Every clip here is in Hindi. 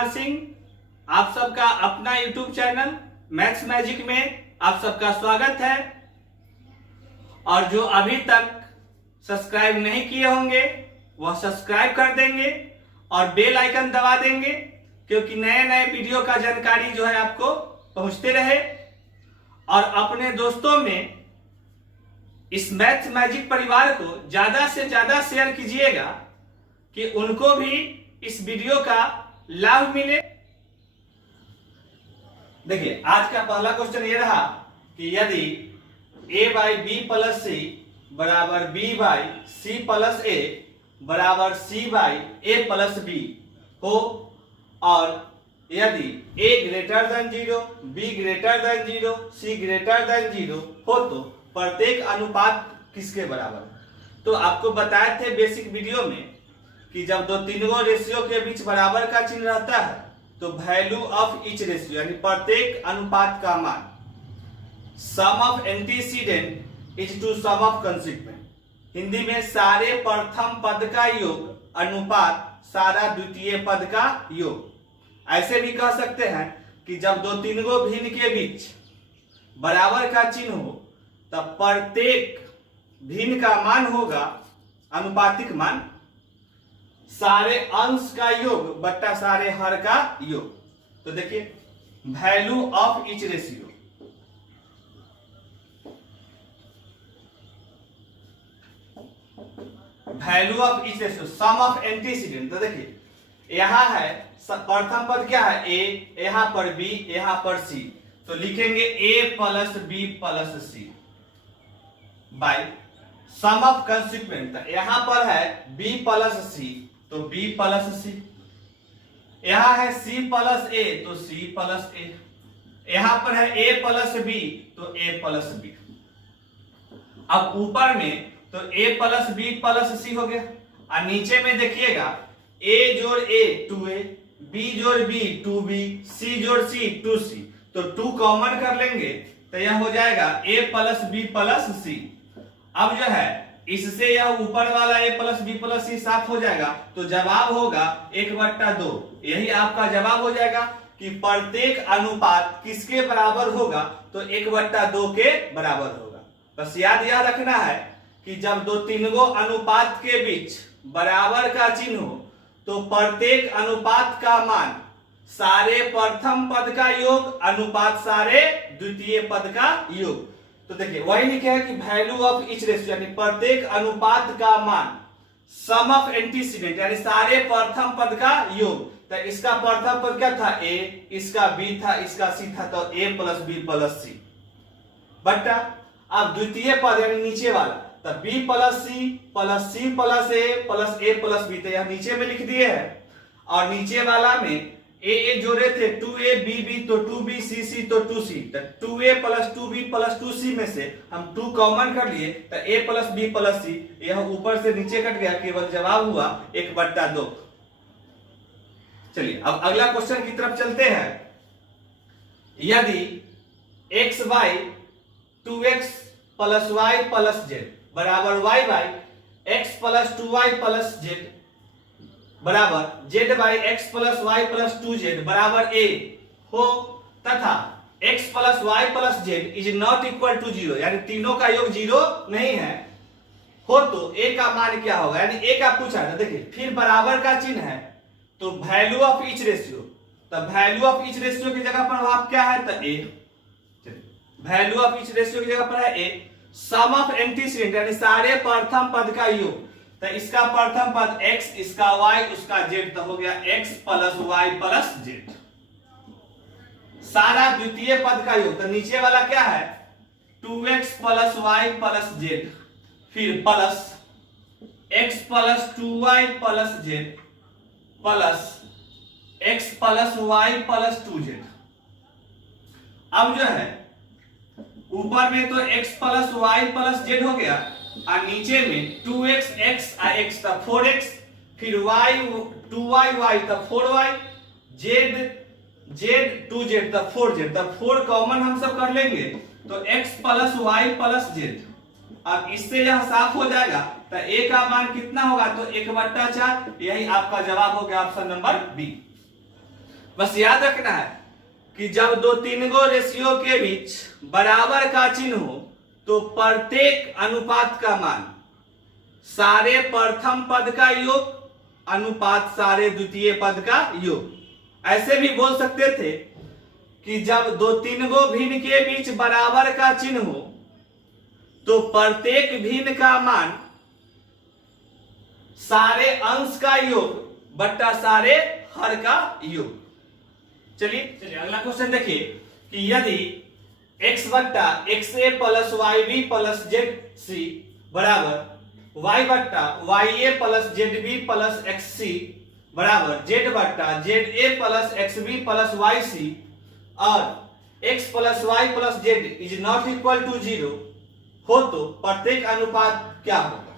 कुमार सिंह। आप सबका अपना यूट्यूब चैनल मैथ्स मैजिक में आप सबका स्वागत है। और जो अभी तक सब्सक्राइब नहीं किए होंगे वह सब्सक्राइब कर देंगे और बेल आइकन दबा देंगे, क्योंकि नए नए वीडियो का जानकारी जो है आपको पहुंचते रहे। और अपने दोस्तों में इस मैथ्स मैजिक परिवार को ज्यादा से ज्यादा शेयर कीजिएगा कि उनको भी इस वीडियो का लाभ मिले। देखिए, आज का पहला क्वेश्चन ये रहा कि यदि a by B plus C बराबर b by C plus A बराबर c बाई a प्लस बी हो, और यदि a greater than 0, b greater than 0, c greater than 0 हो तो प्रत्येक अनुपात किसके बराबर। तो आपको बताए थे बेसिक वीडियो में कि जब दो तीनों रेशियो के बीच बराबर का चिन्ह रहता है तो वैल्यू ऑफ ईच रेशियो यानी प्रत्येक अनुपात का मान sum of antecedent is to sum of consequent, Hindi में सारे प्रथम पद का योग अनुपात सारा द्वितीय पद का योग। ऐसे भी कह सकते हैं कि जब दो तीनों भिन्न के बीच बराबर का चिन्ह हो तब प्रत्येक भिन्न का मान होगा अनुपातिक मान सारे अंश का योग बट्टा सारे हर का योग। तो देखिए, value of each ratio, value of each ratio sum of antecedent. तो देखिए, यहां है प्रथम पद क्या है a, यहां पर b, यहां पर c, तो लिखेंगे a plus b plus c by sum of consequent. यहां पर है b प्लस c तो b प्लस c, यहां है c प्लस a तो c प्लस a, यहां पर है a प्लस b तो a प्लस b। अब ऊपर में तो a plus b plus c हो गया, और नीचे में देखिएगा a जोड़ a 2a, b जोड़ b 2b, c जोड़ c 2c, तो 2 कॉमन कर लेंगे तो यह हो जाएगा a plus b plus c। अब जो है इससे यह ऊपर वाला a प्लस बी प्लस सी साफ हो जाएगा, तो जवाब होगा 1/2। यही आपका जवाब हो जाएगा कि प्रत्येक अनुपात किसके बराबर होगा, तो 1/2 के बराबर होगा। बस याद यह रखना है कि जब दो तीनों अनुपात के बीच बराबर का चिन्ह हो तो प्रत्येक अनुपात का मान सारे प्रथम पद का योग अनुपात सारे द्वितीय पद का योग। तो देखिए, वही लिखे है कि वैल्यू ऑफ ईच रेशियो यानी प्रत्येक अनुपात का मान सम ऑफ एंटीसीडेंट यानी सारे प्रथम पद का योग। तो इसका प्रथम पद क्या था a, इसका b था, इसका c था, तो a plus b plus c बट्टा अब द्वितीय पद यानी नीचे वाला तो b plus c plus c plus a plus a plus b, तो यह नीचे में लिख दिए है। और नीचे वाला में a जोड़े थे 2a b b तो 2b c c तो 2c, तो 2a plus 2b plus 2c में से हम 2 कॉमन कर लिए तो a plus b plus c, यह ऊपर से नीचे कट गया, केवल जवाब हुआ 1/2। चलिए अब अगला क्वेश्चन की तरफ चलते हैं। यदि x by 2x plus y plus z बराबर y by x plus 2y plus z बराबर z by X plus Y plus 2z बराबर a हो, तथा x plus Y plus z is not equal to 0 यानी तीनों का योग 0 नहीं है हो, तो a का मान क्या होगा, यानी a का पूछा है। देखिए, फिर बराबर का चिन्ह है तो वैल्यू ऑफ ईच रेशियो, तो वैल्यू ऑफ ईच रेशियो की जगह पर आप क्या है तो a, value of each ratio की जगह पर है a सम ऑफ एंटीसीडेंट यानी सारे प्रथम पद का योग। तो इसका प्रथम पद x, इसका y, उसका z, तो हो गया x plus y plus z सारा द्वितीय पद का योग। तो नीचे वाला क्या है 2x plus y plus z, फिर plus x plus 2y plus z plus x plus y plus 2z। अब जो है ऊपर में तो x plus y plus z हो गया, और नीचे में 2x x x तो 4x, फिर y 2y y तो 4y, z z 2z तो 4z, तो 4 कॉमन हम सब कर लेंगे तो x plus y plus z। अब इससे यह साफ हो जाएगा तो a का मान कितना होगा तो 1/4, यही आपका जवाब हो गया ऑप्शन नंबर बी। बस याद रखना है कि जब दो तीन गो रेशियो के बीच बराबर का चिन्ह हो तो प्रत्येक अनुपात का मान सारे प्रथम पद का योग अनुपात सारे द्वितीय पद का योग। ऐसे भी बोल सकते थे कि जब दो तीन गो भिन्न के बीच बराबर का चिन्ह हो तो प्रत्येक भिन्न का मान सारे अंश का योग बट्टा सारे हर का योग। चलिए अगला क्वेश्चन देखिए कि यदि x बट्टा X A plus Y B plus Z C बराबर y बट्टा Y A plus Z B plus X C बराबर z बट्टा Z A plus X B plus Y C और x plus Y plus Z is not equal to 0 हो तो प्रत्येक अनुपात क्या होगा।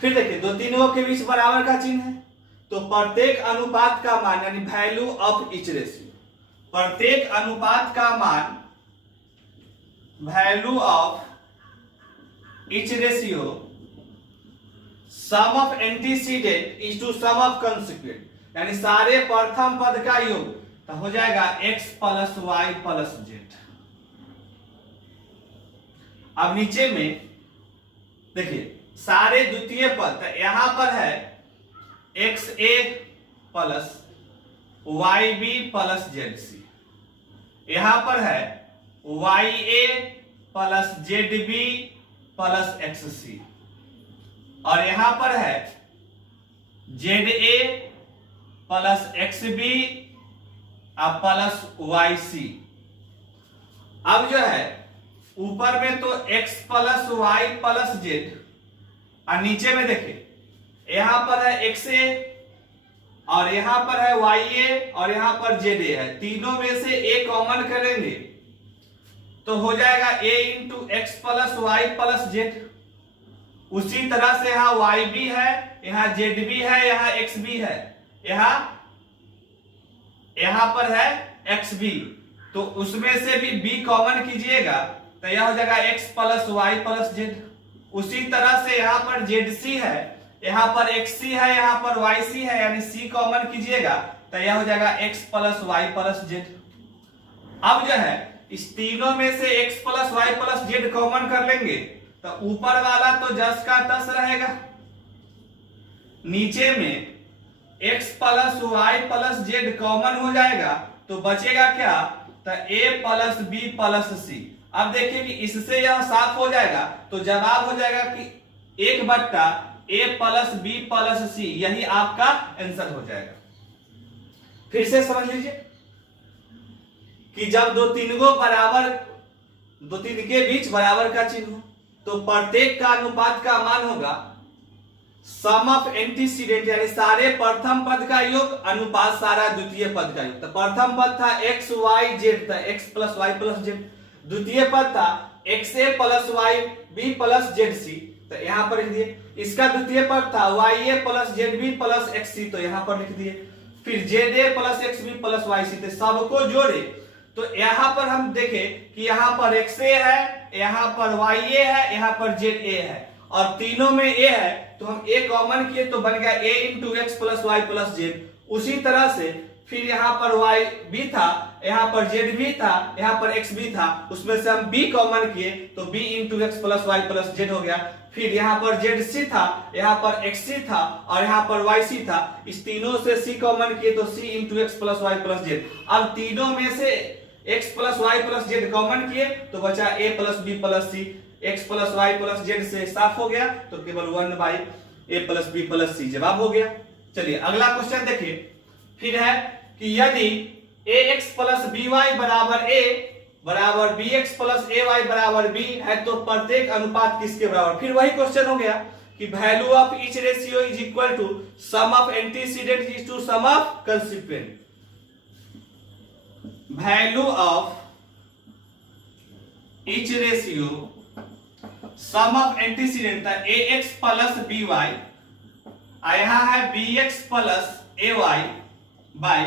फिर देखिए दो तीनों के बीच बराबर का चिन्ह है तो प्रत्येक अनुपात का मान यानी वैल्यू ऑफ ईच रेशियो, प्रत्येक अनुपात का मान value of each ratio sum of antecedent is to sum of consequent यानी सारे प्रथम पद का योग तो हो जाएगा x plus Y plus Z. अब नीचे में देखिए सारे द्वितीय पद यहां पर है X A plus Y B plus Z C, यहां पर है Y A plus Z B plus X C और यहां पर है Z A plus X B plus Y C. अब जो है ऊपर में तो x plus Y plus Z और नीचे में देखिए यहां पर है एक्स ए और यहां पर है वाई ए और यहां पर जेड ए है, तीनों में से ए कॉमन करेंगे तो हो जाएगा a into X plus Y plus Z. उसी तरह से यहां वाई भी है, यहां जेड भी है, यहां एक्स भी है, यहां पर है एक्स भी, तो उसमें से भी b कॉमन कीजिएगा तो यह हो जाएगा x plus Y plus Z. उसी तरह से यहां पर जेड सी है, यहां पर एक्स सी है, यहां पर वाई सी है यानी c कॉमन कीजिएगा तो यह हो जाएगा x plus Y plus Z. अब जो है इस तीनों में से x plus Y plus Z common कर लेंगे तो ऊपर वाला तो जस का तस रहेगा, नीचे में x plus Y plus Z common हो जाएगा तो बचेगा क्या तो a plus B plus C. अब देखिए कि इससे यह साफ हो जाएगा तो जवाब हो जाएगा कि 1 बट्टा a प्लस बी प्लस सी, यही आपका आंसर हो जाएगा। फिर से समझ लीजिए कि जब दो तीन के बीच बराबर का चिन्ह हो तो प्रत्येक का अनुपात का मान होगा सम ऑफ एंटीसीडेंट यानी सारे प्रथम पद का योग अनुपात सारा द्वितीय पद का योग। तो प्रथम पद था एक्स वाई जेड था x plus Y plus Z, द्वितीय पद था X A plus Y B plus Z C तो यहां पर लिख दिए, इसका द्वितीय पद था Y A plus Z B plus X C तो यहां पर लिख दिए, फिर Z A plus X B plus Y C, तो सबको जोड़े तो यहां पर हम देखें कि यहां पर एक्स ए है, यहां पर वाई ए है, यहां पर जेड ए है और तीनों में ए है तो हम ए कॉमन किए तो बन गया a into X plus Y plus Z. उसी तरह से फिर यहाँ पर y भी था, यहाँ पर z भी था, यहाँ पर x भी था, उसमें से हम b कॉमन किए तो b into X plus Y plus Z हो गया। फिर यहाँ पर zc था, यहाँ पर xc था और यहाँ पर yc था, इस तीनों से c कॉमन किए तो c into X plus Y plus Z. अब तीनों में से x plus Y plus Z common किए तो बचा a plus B plus C, x plus Y plus Z से साफ हो गया तो केवल 1 by a plus B plus C जवाब हो गया। चलिए अगला क्वेश्चन देखिए, फिर है कि यदि ax प्लस by बराबर a बराबर bx प्लस ay बराबर b है तो प्रत्येक अनुपात किसके बराबर। फिर वही क्वेश्चन हो गया कि value of each ratio is equal to sum of antecedent is to sum of consequent. Value of each ratio sum of antecedent था ax प्लस by, यहां है bx plus ay by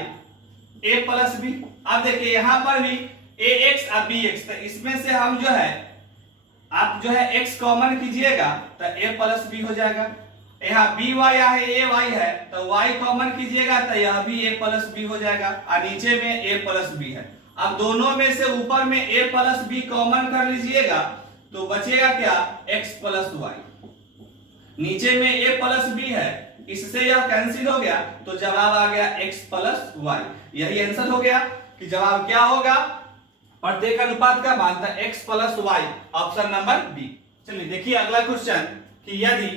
a plus b। अब देखिए यहां पर भी ax और bx, तो इसमें से हम जो है आप जो है x कॉमन कीजिएगा तो a प्लस b हो जाएगा यहाँ बी वाई है, ए वाई है, तो वाई कॉमन कीजिएगा तो यह भी ए प्लस बी हो जाएगा और नीचे में ए प्लस बी है। अब दोनों में से ऊपर में ए प्लस बी कॉमन कर लीजिएगा तो बचेगा क्या, एक्स प्लस वाई। नीचे में ए प्लस बी है, इससे यह कैंसिल हो गया तो जवाब आ गया एक्स प्लस वाई। यही आंसर हो गया कि जवाब क्या होगा, प्रत्येक अनुपात का मान था X plus Y, option number B. चलिए देखिए अगला क्वेश्चन कि यदि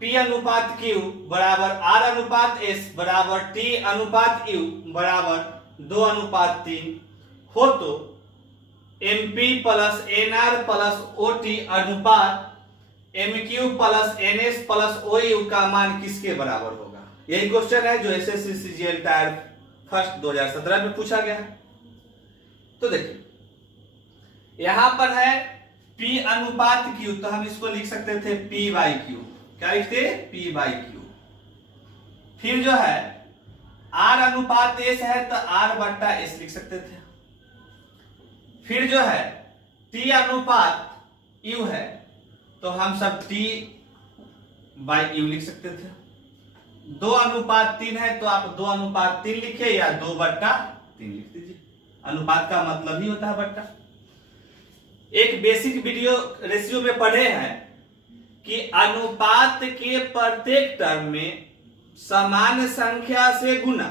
P अनुपात Q बराबर R अनुपात S बराबर T अनुपात U बराबर 2 अनुपात 3 हो तो MP plus NR plus OT अनुपात MQ plus NS plus OU का मान किसके बराबर होगा। यही क्वेश्चन है जो SSC CGL टायर फर्स्ट 2017 में पूछा गया है। तो देखिए यहां पर है P अनुपात Q, तो हम इसको लिख सकते थे P बाई Q। क्या लिखते, P बाई Q। फिर जो है R अनुपात S है तो R बट्टा S लिख सकते थे। फिर जो है T अनुपात U है तो हम सब T बाई U लिख सकते थे। 2 अनुपात 3 है तो आप 2 अनुपात 3 लिखे या 2 बट्टा 3 लिख दीजिए। अनुपात का मतलब ही होता है बट्टा। एक बेसिक वीडियो रेशियो में पढ़े हैं कि अनुपात के प्रत्येक टर्म में समान संख्या से गुना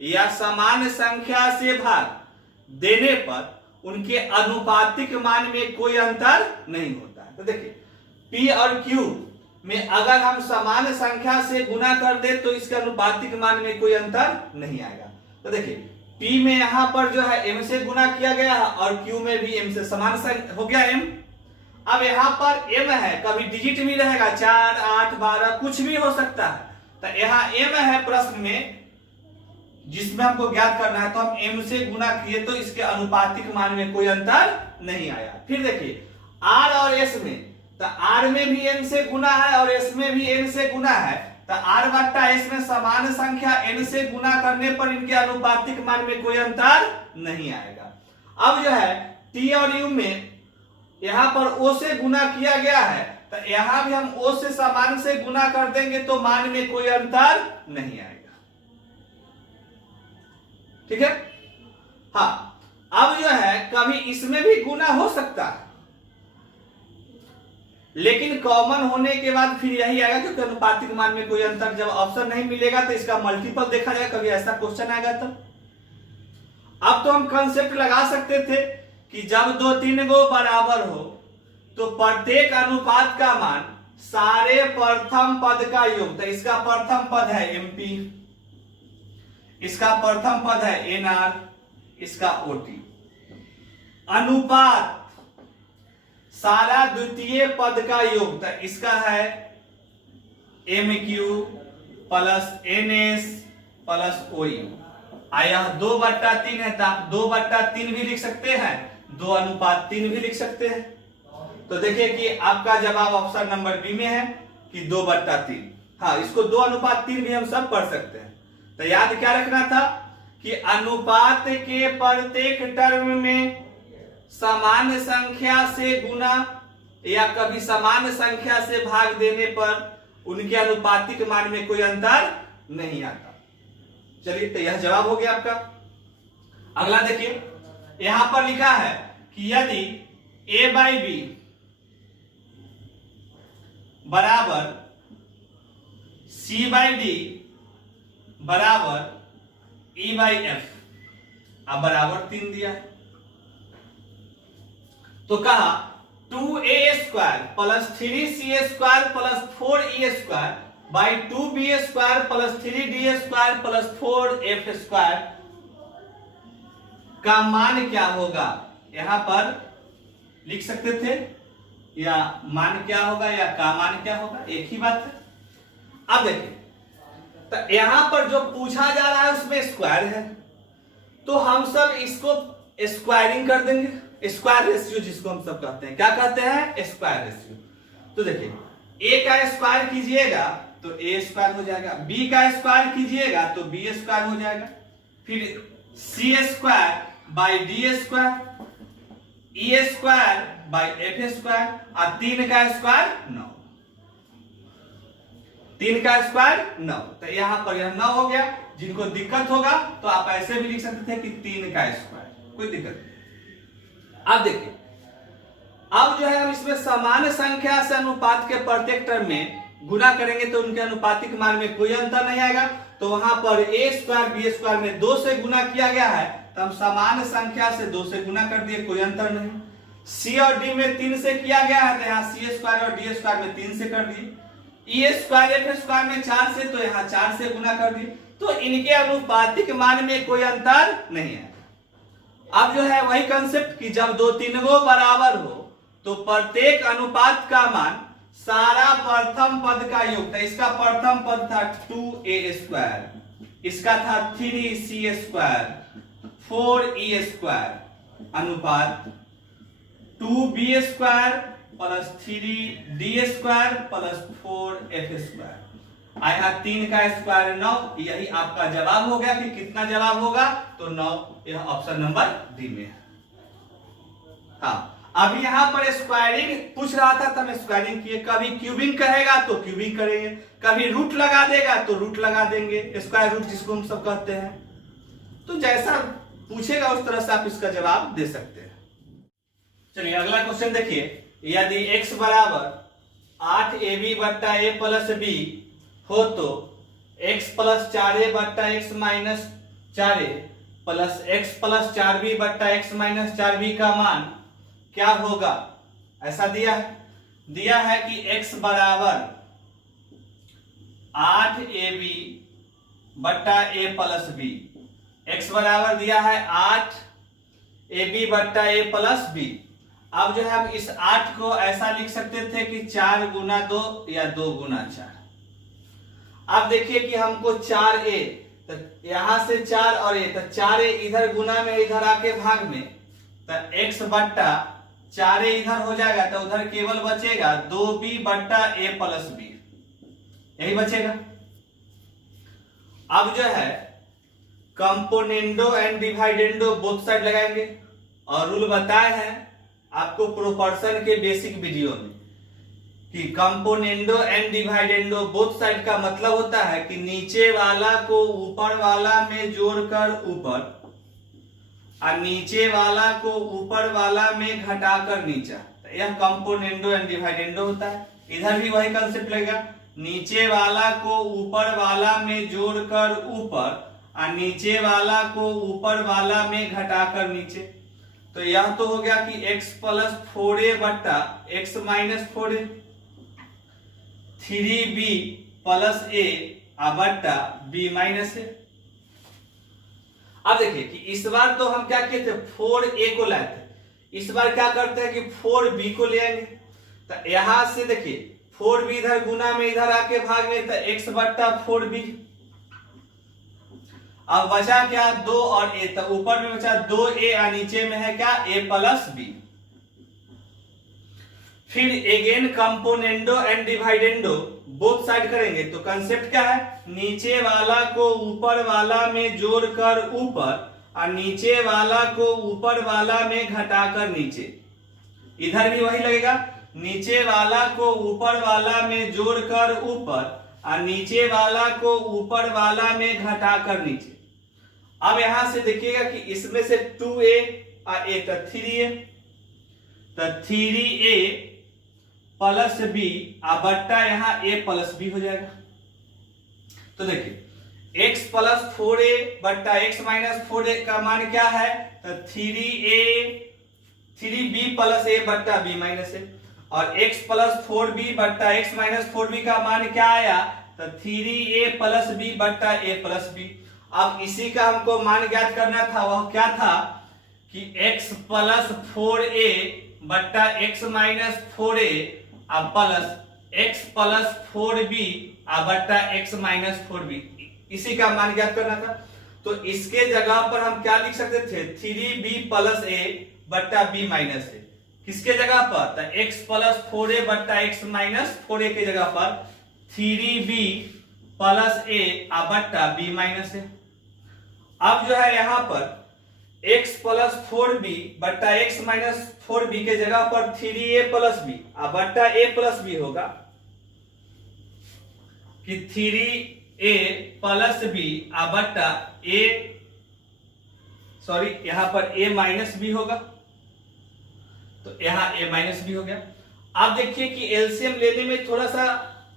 या समान संख्या से भाग देने पर उनके अनुपातिक मान में कोई अंतर नहीं होता है। तो देखिए P और Q में अगर हम समान संख्या से गुना कर दे तो इसके अनुपातिक मान में कोई अंतर नहीं आएगा। तो देखिए P में यहां पर जो है M से गुना किया गया है और Q में भी M से समान हो गया M। अब यहां पर M है, कभी डिजिट भी रहेगा 4, 8, 12 कुछ भी हो सकता है। तो यहाँ M है प्रश्न में जिसमें हमको ज्ञात करना है, तो हम M से गुना किए तो इसके अनुपातिक मान में कोई अंतर नहीं आया। फिर देखिए R और S में, तो R में भी N से गुना है और S में भी N से गुना है, तो R बट्टा S में समान संख्या N से गुना करने पर इनके अनुपातिक मान में कोई अंतर नहीं आएगा। अब जो है T और U में यहां पर O से गुना किया गया है, तो यहां भी हम O से समान से गुना कर देंगे तो मान में कोई अंतर नहीं आएगा। ठीक है। हाँ, अब जो है कभी इसमें भी गुना हो सकता है लेकिन कॉमन होने के बाद फिर यही आएगा क्योंकि अनुपातिक मान में कोई अंतर जब ऑप्शन नहीं मिलेगा तो इसका मल्टीपल देखा जाएगा, कभी ऐसा क्वेश्चन आएगा तो। अब तो हम कंसेप्ट लगा सकते थे कि जब 2-3 गो बराबर हो तो प्रत्येक अनुपात का मान सारे प्रथम पद का योग, तो इसका प्रथम पद है MP, इसका प्रथम पद है NR, इसका OT। अनुपात सारा द्वितीय पद का योग, तो इसका है MQ plus NS plus OU। यह 2/3 है तो आप 2/3 भी लिख सकते हैं, 2 अनुपात 3 भी लिख सकते हैं। तो देखिए कि आपका जवाब ऑप्शन नंबर बी में है कि 2/3। हाँ, इसको 2 अनुपात 3 भी हम सब पढ़ सकते हैं। तो याद क्या रखना था कि अनुपात के प्रत्येक टर्म में समान संख्या से गुना या कभी समान संख्या से भाग देने पर उनके अनुपातिक मान में कोई अंतर नहीं आता। चलिए, तो यह जवाब हो गया आपका। अगला देखिए, यहां पर लिखा है कि यदि A बाई बी बराबर C बाई डी बराबर E बाई एफ, अब बराबर 3 दिया है तो कहा 2a square plus 3c square plus 4e square by 2b square plus 3d square plus 4f square का मान क्या होगा। यहां पर लिख सकते थे या मान क्या होगा या का मान क्या होगा, एक ही बात है। अब देखिए, तो यहां पर जो पूछा जा रहा है उसमें स्क्वायर है तो हम सब इसको स्क्वायरिंग कर देंगे, स्क्वायर रेशियो जिसको हम सब कहते हैं। क्या कहते हैं, स्क्वायर रेशियो। तो देखिए a का स्क्वायर कीजिएगा तो a स्क्वायर हो जाएगा, b का स्क्वायर कीजिएगा तो b स्क्वायर हो जाएगा, फिर c square by D square, e square by F square और 3 का स्क्वायर 9। 3 का स्क्वायर 9, तो यहाँ पर यह 9 हो गया। जिनको दिक्कत होगा तो आप ऐसे भी लिख सकते थे कि 3 का स्क्वायर, कोई दिक्कत नहीं। अब देखिए, अब जो है हम इसमें समान संख्या से अनुपात के प्रत्येक टर्म में गुना करेंगे तो उनके अनुपातिक मान में कोई अंतर नहीं आएगा। तो वहां पर a स्क्वायर बी स्क्वायर में 2 से गुना किया गया है, तो हम समान संख्या से 2 से गुना कर दिए, कोई अंतर नहीं। c और d में 3 से किया गया है, तो यहाँ c स्क्वायर और d स्क्वायर में 3 से कर दिए। e स्क्वायर f स्क्वायर में 4 से, तो यहाँ 4 से गुना कर दिए। तो इनके अनुपातिक मान में कोई अंतर नहीं है। अब जो है वही कंसेप्ट कि जब दो तीनों बराबर हो तो प्रत्येक अनुपात का मान सारा प्रथम पद का योग, तो इसका प्रथम पद था 2a स्क्वायर, इसका था 3c स्क्वायर 4e स्क्वायर अनुपात 2b square plus 3d square plus 4f square. आया 3 का स्क्वायर 9, यही आपका जवाब हो गया। कि कितना जवाब होगा, तो 9, यह ऑप्शन नंबर डी में है। हाँ, अब यहाँ पर स्क्वायरिंग पूछ रहा था तो हम स्क्वायरिंग किए। कभी क्यूबिंग कहेगा तो क्यूबिंग करेंगे, कभी रूट लगा देगा तो रूट लगा देंगे, स्क्वायर रूट जिसको हम सब कहते हैं। तो जैसा पूछेगा उस तरह से आप इसका जवाब दे सकते हैं। चलिए अगला क्वेश्चन देखिए, यदि x बराबर 8ab बट्टा a प्लस b हो तो x प्लस 4a बट्टा x minus 4a plus x plus 4b बट्टा x माइनस 4b का मान क्या होगा। ऐसा दिया है कि x बराबर 8ab बट्टा a प्लस b, x बराबर दिया है 8ab बट्टा a प्लस b। अब जो है हम इस 8 को ऐसा लिख सकते थे कि 4 गुना 2 या 2 गुना 4। अब देखिए कि हमको 4a, तो यहां से 4 और a, तो 4a इधर गुना में इधर आके भाग में, तो x बट्टा 4a इधर हो जाएगा, तो उधर केवल बचेगा 2b बट्टा a प्लस b, यही बचेगा। अब जो है componendo and dividendo both side लगाएंगे, और रूल बताए हैं आपको प्रोपोर्शन के बेसिक वीडियो में कि componendo and dividendo both side का मतलब होता है कि नीचे वाला को ऊपर वाला में जोड़कर ऊपर और नीचे वाला को ऊपर वाला में घटाकर नीचा, तो यह कंपोनेंडो एंड डिवाइडेंडो होता है। इधर भी वही कंसेप्ट लगेगा, नीचे वाला को ऊपर वाला में जोड़कर ऊपर और नीचे वाला को ऊपर वाला में घटाकर नीचे। तो यह तो हो गया कि x प्लस 4a बट्टा x minus 4a, 3b plus a बट्टा b माइनस a। अब देखिए कि इस बार तो हम क्या किए थे, 4a को लाए थे, इस बार क्या करते हैं कि 4b को ले आएंगे। तो यहां से देखिए 4b इधर गुना में इधर आके भाग में, तो x बट्टा 4b। अब बचा क्या, 2 और a, तो ऊपर में बचा 2a और नीचे में है क्या, a प्लस b। फिर again componendo and dividendo both side करेंगे, तो कंसेप्ट क्या है, नीचे वाला को ऊपर वाला में जोड़कर ऊपर और नीचे वाला को ऊपर वाला में घटाकर नीचे। इधर भी वही लगेगा, नीचे वाला को ऊपर वाला में जोड़कर ऊपर और नीचे वाला को ऊपर वाला में घटाकर नीचे। अब यहां से देखिएगा कि इसमें से 2a और a, तो 3a, तो 3a प्लस b बट्टा यहाँ a प्लस b हो जाएगा। तो देखिए x प्लस 4a बट्टा x माइनस 4a का मान क्या है, तो 3b प्लस a बट्टा b माइनस a, और x प्लस 4b बट्टा x माइनस 4b का मान क्या आया, तो 3a प्लस b बट्टा a प्लस b। अब इसी का हमको मान ज्ञात करना था, वह क्या था कि x प्लस 4a बट्टा x minus 4a plus x plus 4b बट्टा x माइनस 4b, इसी का मान ज्ञात करना था। तो इसके जगह पर हम क्या लिख सकते थे, 3b प्लस a बट्टा b माइनस a। किसके जगह पर, तो x प्लस 4a बट्टा x माइनस 4a के जगह पर 3b प्लस a बट्टा b माइनस a। अब जो है यहां पर x प्लस 4b बट्टा x माइनस 4b के जगह पर 3a प्लस b बट्टा a प्लस b होगा। कि 3a प्लस बी बट्टा a, सॉरी यहां पर a माइनस बी होगा, तो यहां a माइनस बी हो गया। आप देखिए कि एलसीएम लेने में थोड़ा सा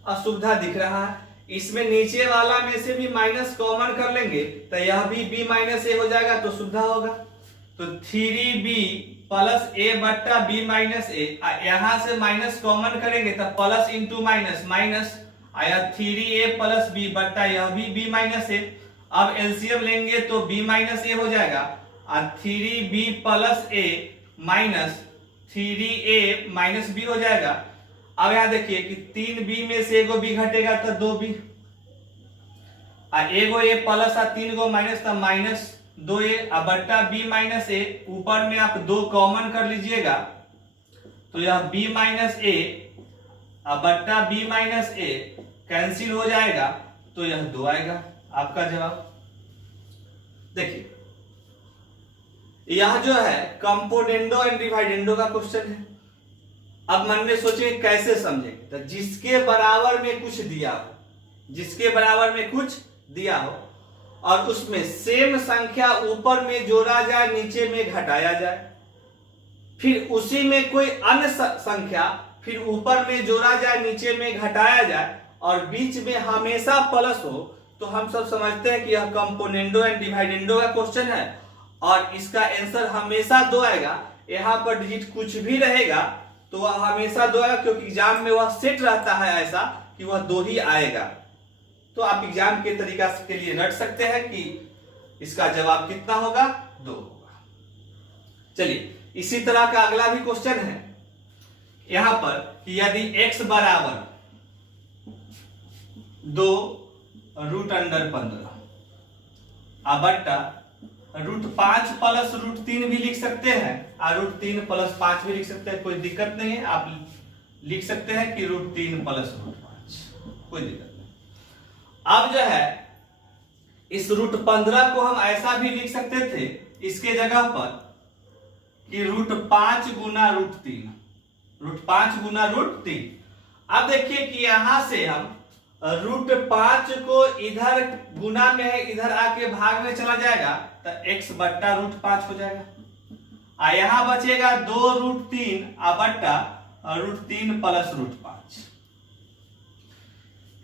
असुविधा दिख रहा है, इसमें नीचे वाला में से भी माइनस कॉमन कर लेंगे तो यह भी b माइनस ए हो जाएगा, तो सुविधा होगा। तो 3b प्लस a बट्टा b माइनस ए, यहां से माइनस कॉमन करेंगे तो प्लस इंटू माइनस माइनस आया 3a प्लस b बट्टा यह भी b माइनस ए। अब एलसीएम लेंगे तो b माइनस ए हो जाएगा और 3b plus a minus 3a minus b हो जाएगा। अब यहां देखिए कि 3b में से एगो b घटेगा तो 2b, एगो a प्लस 3 गो माइनस तो माइनस 2a बट्टा b माइनस ए, ऊपर में आप 2 कॉमन कर लीजिएगा तो यह b माइनस ए बट्टा b माइनस ए कैंसिल हो जाएगा, तो यह 2 आएगा आपका जवाब। देखिए यह जो है कंपोनेंडो एंड डिवाइडेंडो का क्वेश्चन है। अब मन में सोचे कैसे समझे, तो जिसके बराबर में कुछ दिया हो, जिसके बराबर में कुछ दिया हो और उसमें सेम संख्या ऊपर में जोड़ा जाए नीचे में घटाया जाए, फिर उसी में कोई अन्य संख्या फिर ऊपर में जोड़ा जाए नीचे में घटाया जाए और बीच में हमेशा प्लस हो, तो हम सब समझते हैं कि यह कंपोनेंडो एंड डिवाइडेंडो का क्वेश्चन है और इसका आंसर हमेशा 2 आएगा। यहां पर डिजिट कुछ भी रहेगा तो वह हमेशा 2 आएगा, क्योंकि एग्जाम में वह सेट रहता है ऐसा कि वह 2 ही आएगा। तो आप एग्जाम के तरीका के लिए रट सकते हैं कि इसका जवाब कितना होगा, 2 होगा। चलिए इसी तरह का अगला भी क्वेश्चन है यहां पर कि यदि x बराबर 2 रूट अंडर 15 बट्टा रूट 5 प्लस रूट 3 भी लिख सकते हैं और रूट 3 प्लस 5 भी लिख सकते हैं, कोई दिक्कत नहीं है। आप लिख सकते हैं कि रूट 3 प्लस रूट 5, कोई दिक्कत नहीं। अब जो है इस रूट 15 को हम ऐसा भी लिख सकते थे इसके जगह पर कि रूट 5 गुना रूट 3, रूट 5 गुना रूट 3। अब देखिए कि यहां से हम रूट 5 को इधर गुना में है, इधर आके भाग में चला जाएगा तो x बट्टा रूट 5 हो जाएगा। यहां बचेगा 2 रूट 3 बट्टा रूट 3 प्लस रूट 5।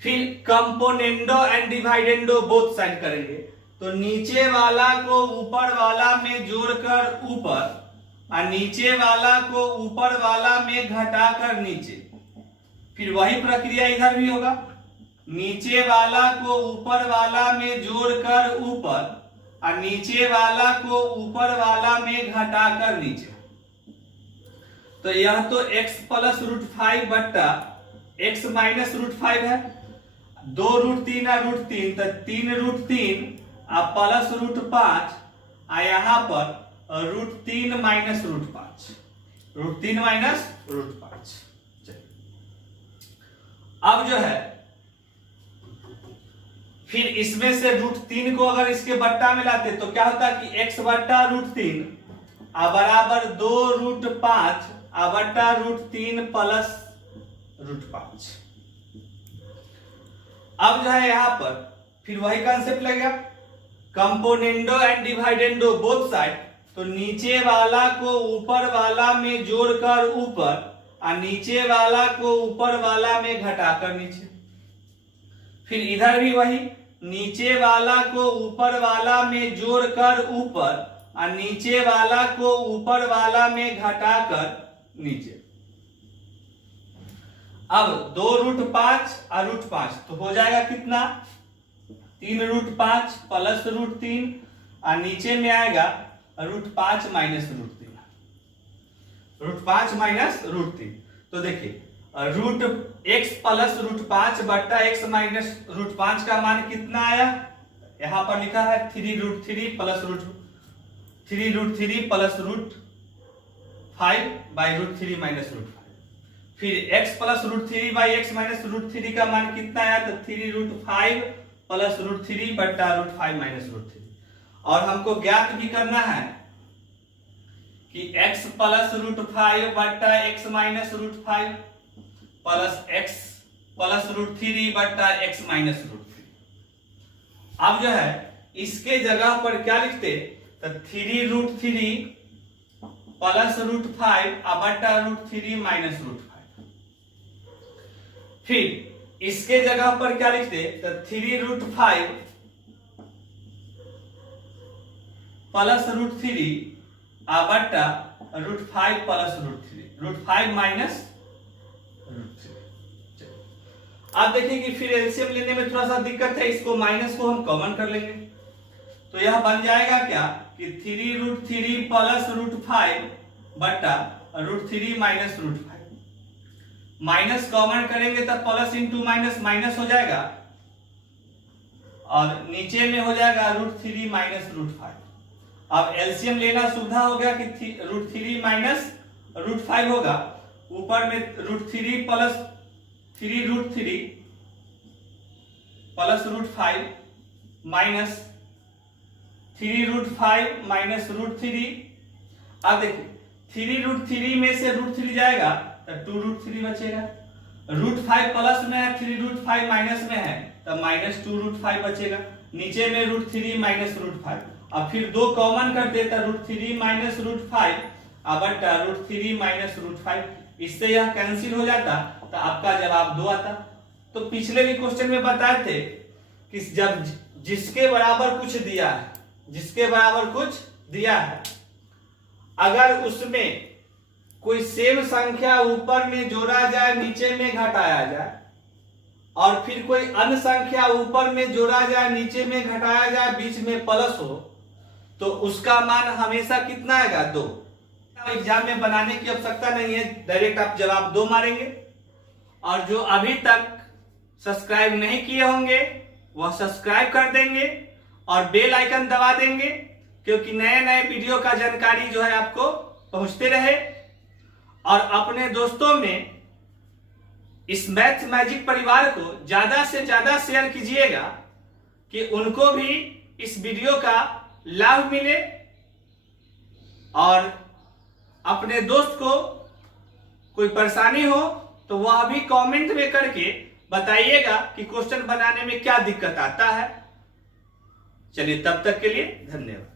फिर componendo and dividendo both side करेंगे तो नीचे वाला को ऊपर वाला में जोड़कर ऊपर और नीचे वाला को ऊपर वाला में घटाकर नीचे। फिर वही प्रक्रिया इधर भी होगा, नीचे वाला को ऊपर वाला में जोड़कर ऊपर और नीचे वाला को ऊपर वाला में घटाकर नीचे। तो यह तो x प्लस रूट 5 बट्टा x माइनस रूट 5 है, 2 रूट 3 और रूट 3 तो 3 रूट 3 प्लस रूट 5 यहां पर root 3 minus root 5, root 3 minus root 5। अब जो है फिर इसमें से रूट 3 को अगर इसके बट्टा में लाते तो क्या होता कि x बट्टा रूट 3 बराबर 2 रूट 5 बट्टा रूट 3 प्लस रूट 5। अब जो है यहां पर फिर वही कंसेप्ट लगेगा, componendo and dividendo both side. तो नीचे वाला को ऊपर वाला में जोड़कर ऊपर और नीचे वाला को ऊपर वाला में घटाकर नीचे। फिर इधर भी वही, नीचे वाला को ऊपर वाला में जोड़कर ऊपर और नीचे वाला को ऊपर वाला में घटाकर नीचे। अब 2 रूट 5 और रूट 5 तो हो जाएगा कितना, 3 रूट 5 प्लस रूट 3 और नीचे में आएगा root 5 minus root 3, root 5 minus root 3। तो देखिए रूट x प्लस रूट 5 बट्टा x माइनस रूट 5 का मान कितना आया, यहां पर लिखा है 3 root 3 plus root 3 plus root 5 by root 3 minus root 5। फिर x plus root 3 by x minus root 3 का मान कितना आया, तो 3 रूट 5 प्लस रूट 3 बट्टा रूट 5 माइनस रूट 3। और हमको ज्ञात भी करना है कि x प्लस रूट 5 बट्टा x minus root 5 plus x plus √3 बट्टा x माइनस √3। अब जो है इसके जगह पर क्या लिखते, तो 3√3 प्लस √5 बट्टा √3 माइनस √5। फिर इसके जगह पर क्या लिखते, तो 3√5 प्लस √3 बट्टा √5 प्लस √5 माइनस √3। आप देखिए कि फिर एलसीएम लेने में थोड़ा सा दिक्कत है, इसको माइनस को हम कॉमन कर लेंगे, तो यह बन जाएगा क्या कि 3√3 प्लस √5 बट्टा √3 माइनस √5। माइनस कॉमन करेंगे तब प्लस इंटू माइनस माइनस हो जाएगा और नीचे में हो जाएगा √3 माइनस √5। अब एलसीएम लेना सुविधा हो गया कि √3 माइनस √5 होगा, ऊपर में √3 प्लस 3√3 प्लस √5 माइनस 3√5 माइनस √3। अब देखिए 3√3 में से √3 जाएगा तो 2√3 बचेगा, √5 प्लस में है 3√5 माइनस में है तो माइनस 2√5 बचेगा, नीचे में √3 माइनस √5। अब फिर दो कॉमन कर देता √3 माइनस √5 बट्टा √3 माइनस √5, इससे यह कैंसिल हो जाता तो आपका जवाब 2 आता। तो पिछले भी क्वेश्चन में बताए थे कि जब जिसके बराबर कुछ दिया है, जिसके बराबर कुछ दिया है, अगर उसमें कोई सेम संख्या ऊपर में जोड़ा जाए नीचे में घटाया जाए और फिर कोई अन्य संख्या ऊपर में जोड़ा जाए नीचे में घटाया जाए बीच में प्लस हो, तो उसका मान हमेशा कितना आएगा 2। एग्जाम में बनाने की आवश्यकता नहीं है, डायरेक्ट आप जवाब 2 मारेंगे। और जो अभी तक सब्सक्राइब नहीं किए होंगे वह सब्सक्राइब कर देंगे और बेल आइकन दबा देंगे, क्योंकि नए नए वीडियो का जानकारी जो है आपको पहुंचते रहे। और अपने दोस्तों में इस मैथ मैजिक परिवार को ज्यादा से ज्यादा शेयर कीजिएगा कि उनको भी इस वीडियो का लाभ मिले, और अपने दोस्त को कोई परेशानी हो तो वह भी कमेंट में करके बताइएगा कि क्वेश्चन बनाने में क्या दिक्कत आता है। चलिए तब तक के लिए धन्यवाद।